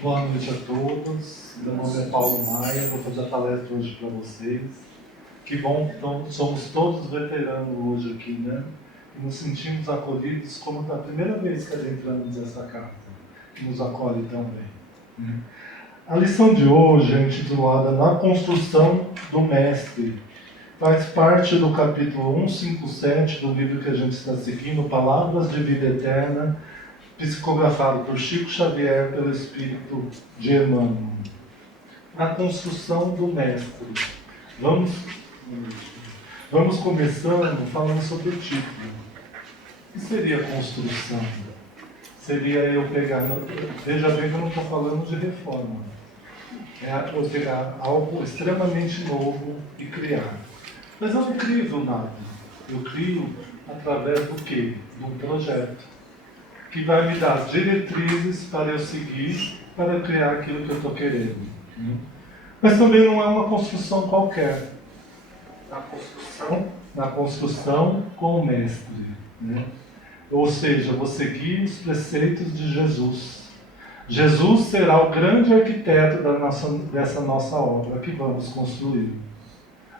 Boa noite a todos. Meu nome é Paulo Maia, vou fazer a palestra hoje para vocês. Que bom, então, somos todos veteranos hoje aqui, né? E nos sentimos acolhidos como da primeira vez que adentramos essa casa, que nos acolhe tão bem. A lição de hoje é intitulada Na Construção do Mestre. Faz parte do capítulo 157 do livro que a gente está seguindo, Palavras de Vida Eterna, psicografado por Chico Xavier pelo Espírito de Emmanuel. A construção do mestre. Vamos começando falando sobre o título. O que seria construção? Seria eu pegar... Veja bem que eu não estou falando de reforma. É eu pegar algo extremamente novo e criar. Mas eu não crio do nada. Eu crio através do quê? De um projeto que vai me dar as diretrizes para eu seguir, para criar aquilo que eu estou querendo. Mas também não é uma construção qualquer. Na construção com o mestre. Né? Ou seja, vou seguir os preceitos de Jesus. Jesus será o grande arquiteto dessa nossa obra que vamos construir.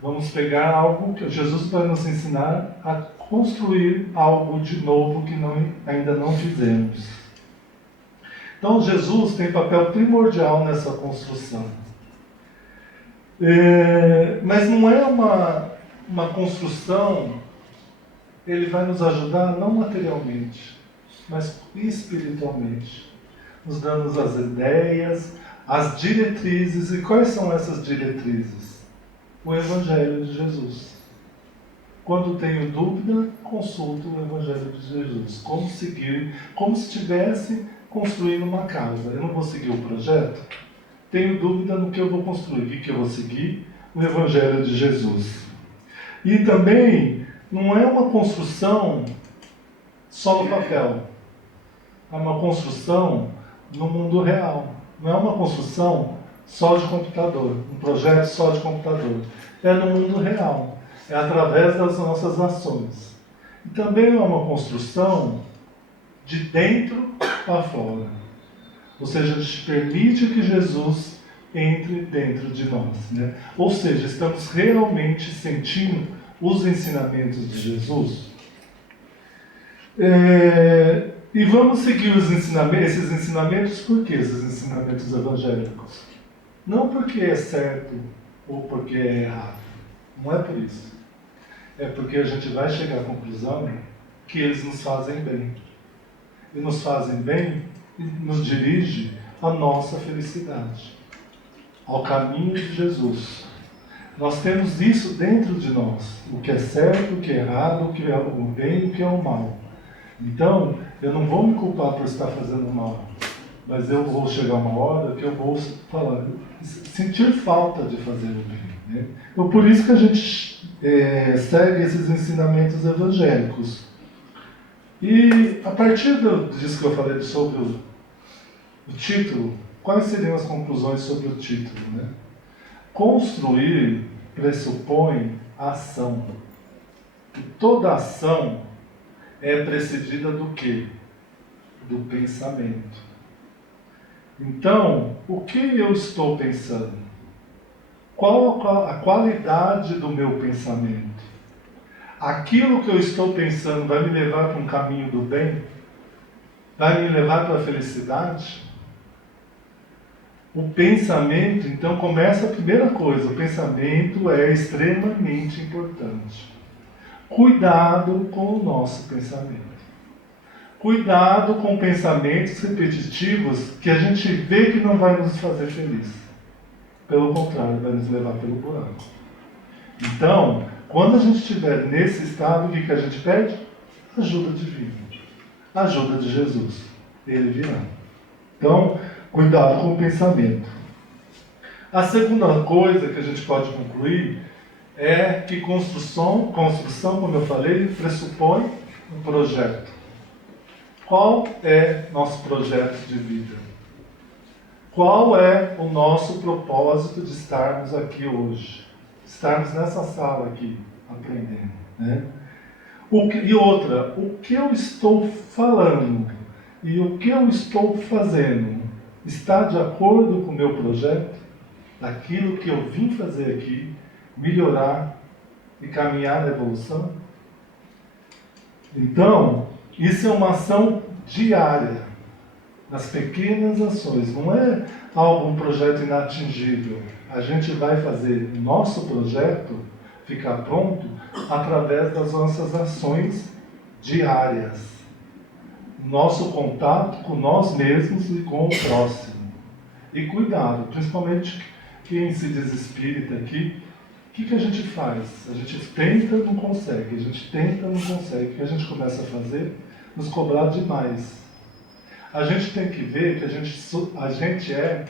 Vamos pegar algo que Jesus vai nos ensinar a construir algo de novo que ainda não fizemos. Então Jesus tem papel primordial nessa construção. Mas não é uma construção, ele vai nos ajudar não materialmente, mas espiritualmente, nos dando as ideias, as diretrizes. E quais são essas diretrizes? O Evangelho de Jesus. Quando tenho dúvida, consulto o Evangelho de Jesus. Como seguir, como se estivesse construindo uma casa. Eu não vou seguir o projeto? Tenho dúvida no que eu vou construir. O que eu vou seguir? O Evangelho de Jesus. E também, não é uma construção só no papel. É uma construção no mundo real. Não é uma construção só de computador, um projeto só de computador. É no mundo real, é através das nossas ações. E também é uma construção de dentro para fora. Ou seja, a gente permite que Jesus entre dentro de nós. Né? Ou seja, estamos realmente sentindo os ensinamentos de Jesus. E vamos seguir esses ensinamentos, por que esses ensinamentos evangélicos? Não porque é certo ou porque é errado. Não é por isso. É porque a gente vai chegar à conclusão que eles nos fazem bem. E nos fazem bem e nos dirige à nossa felicidade, ao caminho de Jesus. Nós temos isso dentro de nós. O que é certo, o que é errado, o que é o bem e o que é o mal. Então, eu não vou me culpar por estar fazendo mal. Mas eu vou chegar uma hora que eu vou sentir falta de fazer o bem. Né? Então, por isso que a gente segue esses ensinamentos evangélicos. E a partir disso que eu falei sobre o título, quais seriam as conclusões sobre o título? Né? Construir pressupõe ação. E toda ação é precedida do quê? Do pensamento. Então, o que eu estou pensando? Qual a qualidade do meu pensamento? Aquilo que eu estou pensando vai me levar para um caminho do bem? Vai me levar para a felicidade? O pensamento, então, começa a primeira coisa. O pensamento é extremamente importante. Cuidado com o nosso pensamento. Cuidado com pensamentos repetitivos que a gente vê que não vai nos fazer feliz. Pelo contrário, vai nos levar pelo buraco. Então, quando a gente estiver nesse estado, o que a gente pede? Ajuda divina. Ajuda de Jesus. Ele virá. Então, cuidado com o pensamento. A segunda coisa que a gente pode concluir é que construção, como eu falei, pressupõe um projeto. Qual é nosso projeto de vida? Qual é o nosso propósito de estarmos aqui hoje? Estarmos nessa sala aqui, aprendendo. Né? E outra, o que eu estou falando e o que eu estou fazendo Está de acordo com o meu projeto? Daquilo que eu vim fazer aqui, melhorar e caminhar na evolução? Então, isso é uma ação diária, nas pequenas ações, não é um projeto inatingível. A gente vai fazer o nosso projeto ficar pronto através das nossas ações diárias. Nosso contato com nós mesmos e com o próximo. E cuidado, principalmente quem se diz espírita aqui, o que a gente faz? A gente tenta, não consegue, a gente tenta, não consegue. O que a gente começa a fazer? Nos cobrar demais. A gente tem que ver que a gente é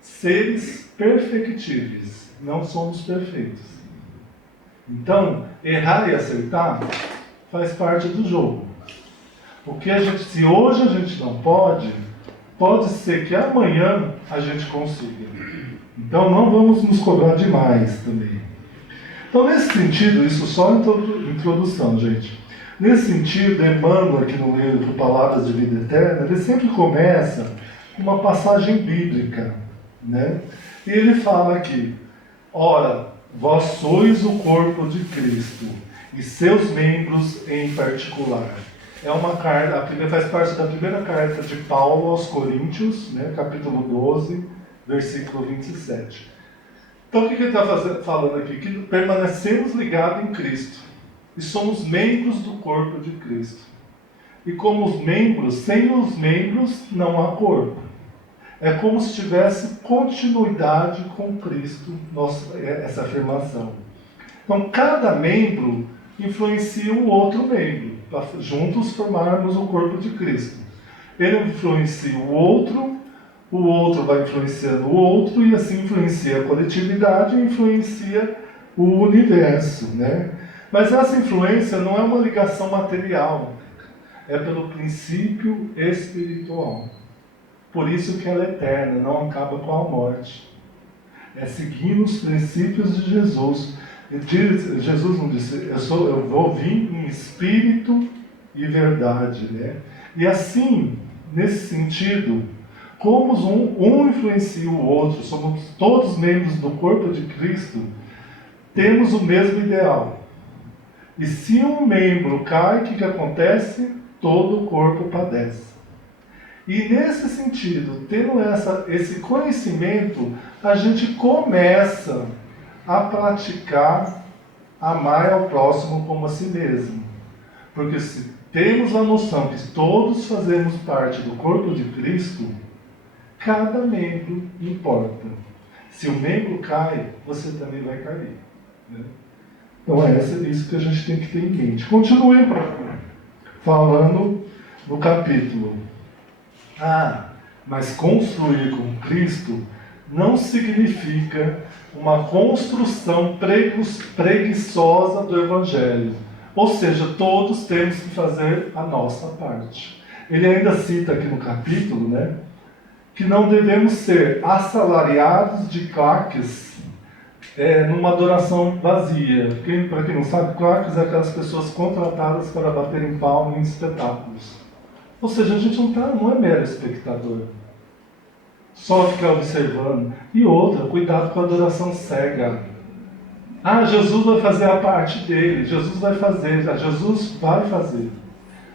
seres perfectíveis, não somos perfeitos. Então, errar e acertar faz parte do jogo. Se hoje a gente não pode ser que amanhã a gente consiga. Então não vamos nos cobrar demais também. Então nesse sentido, isso só introdução, gente. Nesse sentido, Emmanuel, aqui no livro Palavras de Vida Eterna, ele sempre começa com uma passagem bíblica, né? E ele fala aqui: ora, vós sois o corpo de Cristo, e seus membros em particular. É uma carta, faz parte da primeira carta de Paulo aos Coríntios, né, capítulo 12, versículo 27. Então o que ele está falando aqui? Que permanecemos ligados em Cristo. E somos membros do corpo de Cristo. E como os membros, sem os membros não há corpo. É como se tivesse continuidade com Cristo, essa afirmação. Então vai membro influencia o outro membro, para juntos formarmos o corpo de Cristo. Ele influencia o outro vai influenciando o outro, e assim influencia a coletividade e influencia o universo, né? Mas essa influência não é uma ligação material, é pelo princípio espiritual. Por isso que ela é eterna, não acaba com a morte. É seguindo os princípios de Jesus. Jesus não disse: eu vou vir em espírito e verdade, né? E assim, nesse sentido, como um influencia o outro, somos todos membros do corpo de Cristo, temos o mesmo ideal. E se um membro cai, o que acontece? Todo o corpo padece. E nesse sentido, tendo esse conhecimento, a gente começa a praticar amar ao próximo como a si mesmo. Porque se temos a noção que todos fazemos parte do corpo de Cristo, cada membro importa. Se o membro cai, você também vai cair, né? Então é isso que a gente tem que ter em mente. Continue falando no capítulo. Mas construir com Cristo não significa uma construção preguiçosa do Evangelho. Ou seja, todos temos que fazer a nossa parte. Ele ainda cita aqui no capítulo, né, que não devemos ser assalariados de claques numa adoração vazia. Para quem não sabe, claques é aquelas pessoas contratadas para baterem palma em espetáculos. Ou seja, a gente não é mero espectador, só ficar observando. E outra, cuidado com a adoração cega. Jesus vai fazer a parte dele, Jesus vai fazer,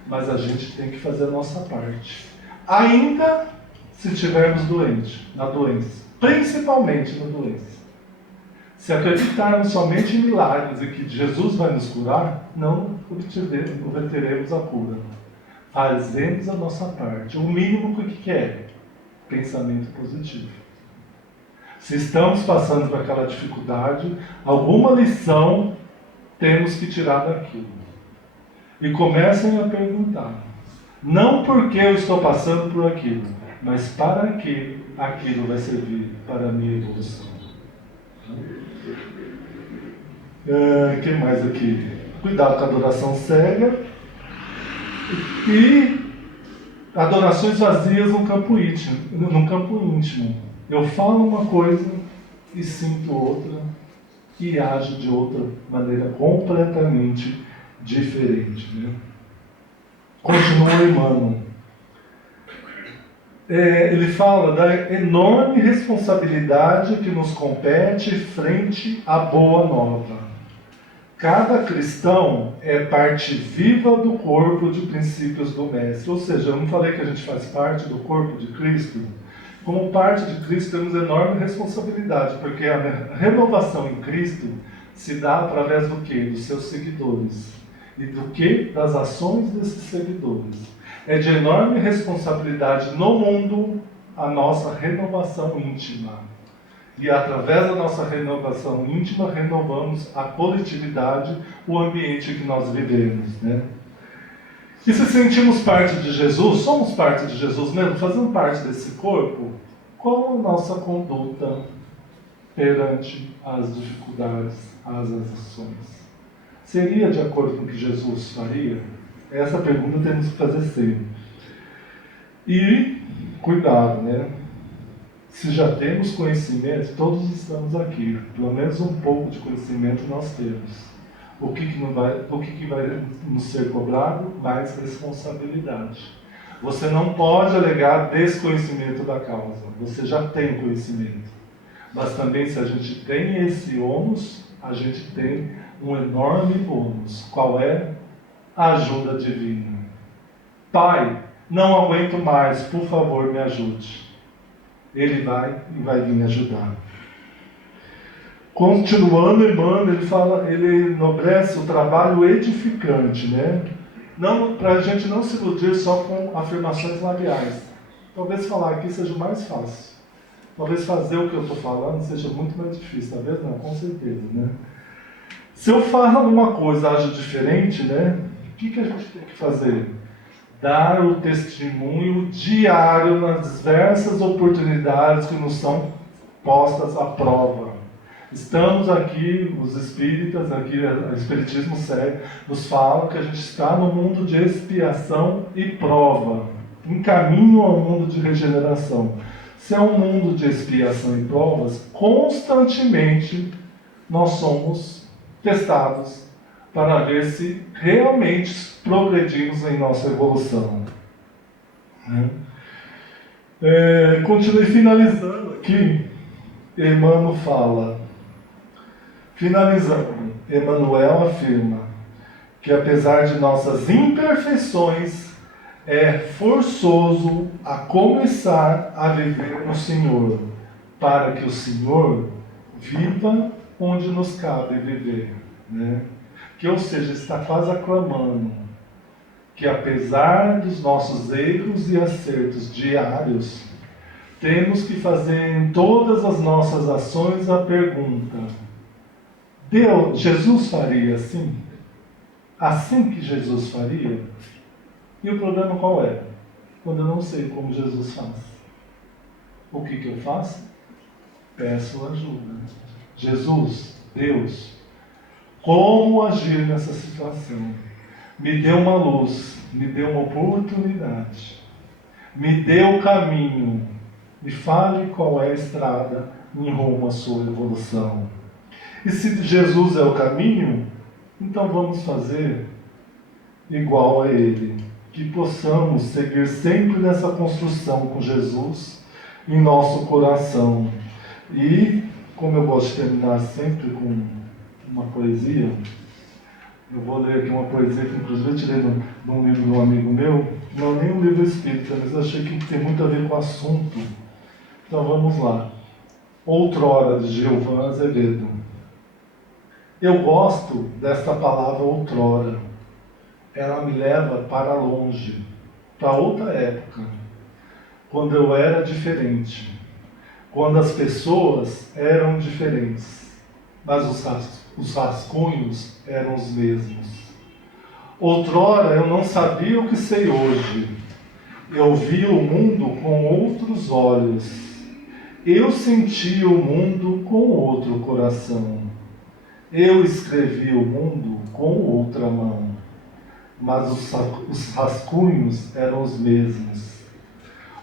mas a gente tem que fazer a nossa parte. Ainda se estivermos na doença, principalmente na doença. Se acreditarmos somente em milagres e que Jesus vai nos curar, não obteremos a cura. Fazemos a nossa parte. O mínimo que é? Pensamento positivo. Se estamos passando por aquela dificuldade, alguma lição temos que tirar daquilo. E comecem a perguntar. Não porque eu estou passando por aquilo, mas para que aquilo vai servir para a minha evolução. O que mais aqui? Cuidado com a adoração cega e adorações vazias no campo íntimo. Eu falo uma coisa e sinto outra e ajo de outra maneira completamente diferente, né? Continua Emmanuel. ele fala da enorme responsabilidade que nos compete frente à boa nova. Cada cristão é parte viva do corpo de princípios do Mestre. Ou seja, eu não falei que a gente faz parte do corpo de Cristo? Como parte de Cristo temos enorme responsabilidade, porque a renovação em Cristo se dá através do quê? Dos seus seguidores. E do quê? Das ações desses seguidores. É de enorme responsabilidade no mundo a nossa renovação íntima. E através da nossa renovação íntima, renovamos a coletividade, o ambiente que nós vivemos, né? E se sentimos parte de Jesus, somos parte de Jesus mesmo, fazendo parte desse corpo, qual a nossa conduta perante as dificuldades, as ações? Seria de acordo com o que Jesus faria? Essa pergunta temos que fazer sempre. E, cuidado, né? Se já temos conhecimento, todos estamos aqui. Pelo menos um pouco de conhecimento nós temos. O que vai nos ser cobrado? Mais responsabilidade. Você não pode alegar desconhecimento da causa. Você já tem conhecimento. Mas também, se a gente tem esse ônus, a gente tem um enorme ônus. Qual é? A ajuda divina. Pai, não aguento mais, por favor, me ajude. Ele vai vir ajudar. Continuando, Emmanuel, ele enobrece o trabalho edificante, né? Para a gente não se iludir só com afirmações labiais. Talvez falar aqui seja o mais fácil. Talvez fazer o que eu estou falando seja muito mais difícil. Talvez não, com certeza, né? Se eu falo uma coisa, ajo diferente, né? O que a gente tem que fazer? Dar o testemunho diário nas diversas oportunidades que nos são postas à prova. Estamos aqui, os espíritas, aqui o Espiritismo sério, nos fala que a gente está no mundo de expiação e prova, em caminho ao mundo de regeneração. Se é um mundo de expiação e provas, constantemente nós somos testados para ver se realmente progredimos em nossa evolução. Continue finalizando aqui. Emmanuel fala, finalizando, Emmanuel afirma que apesar de nossas imperfeições, é forçoso a começar a viver no Senhor, para que o Senhor viva onde nos cabe viver, né? Que, ou seja, está quase aclamando que apesar dos nossos erros e acertos diários, temos que fazer em todas as nossas ações a pergunta: Jesus faria assim? Assim que Jesus faria? E o problema qual é? Quando eu não sei como Jesus faz. O que eu faço? Peço ajuda. Jesus, Deus, como agir nessa situação? Me dê uma luz, me dê uma oportunidade, me dê o caminho, me fale qual é a estrada em rumo à sua evolução. E se Jesus é o caminho, então vamos fazer igual a Ele, que possamos seguir sempre nessa construção com Jesus em nosso coração. E, como eu gosto de terminar sempre com uma poesia, eu vou ler aqui uma poesia que inclusive eu tirei de um livro de um amigo meu, não é nem um livro espírita, mas eu achei que tem muito a ver com o assunto. Então vamos lá. Outrora, de Gilvan Azevedo. Eu gosto desta palavra outrora. Ela me leva para longe, para outra época, quando eu era diferente, quando as pessoas eram diferentes, mas os rascunhos eram os mesmos. Outrora eu não sabia o que sei hoje. Eu via o mundo com outros olhos. Eu sentia o mundo com outro coração. Eu escrevi o mundo com outra mão. Mas os rascunhos eram os mesmos.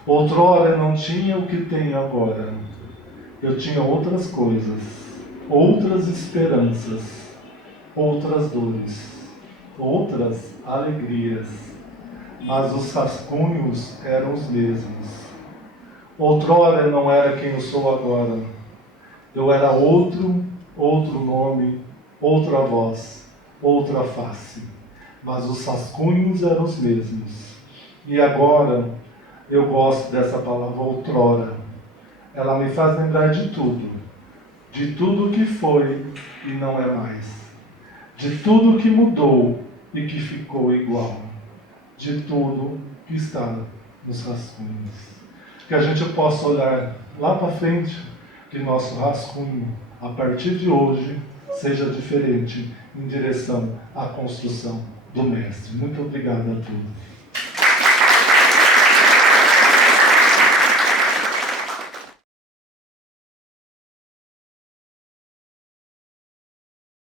Outrora eu não tinha o que tenho agora. Eu tinha outras coisas, outras esperanças, outras dores, outras alegrias. Mas os rascunhos eram os mesmos. Outrora eu não era quem eu sou agora. Eu era outro nome, outra voz, outra face. Mas os rascunhos eram os mesmos. E agora eu gosto dessa palavra outrora. Ela me faz lembrar de tudo que foi e não é mais, de tudo que mudou e que ficou igual, de tudo que está nos rascunhos. Que a gente possa olhar lá para frente, que nosso rascunho, a partir de hoje, seja diferente em direção à construção do Mestre. Muito obrigado a todos.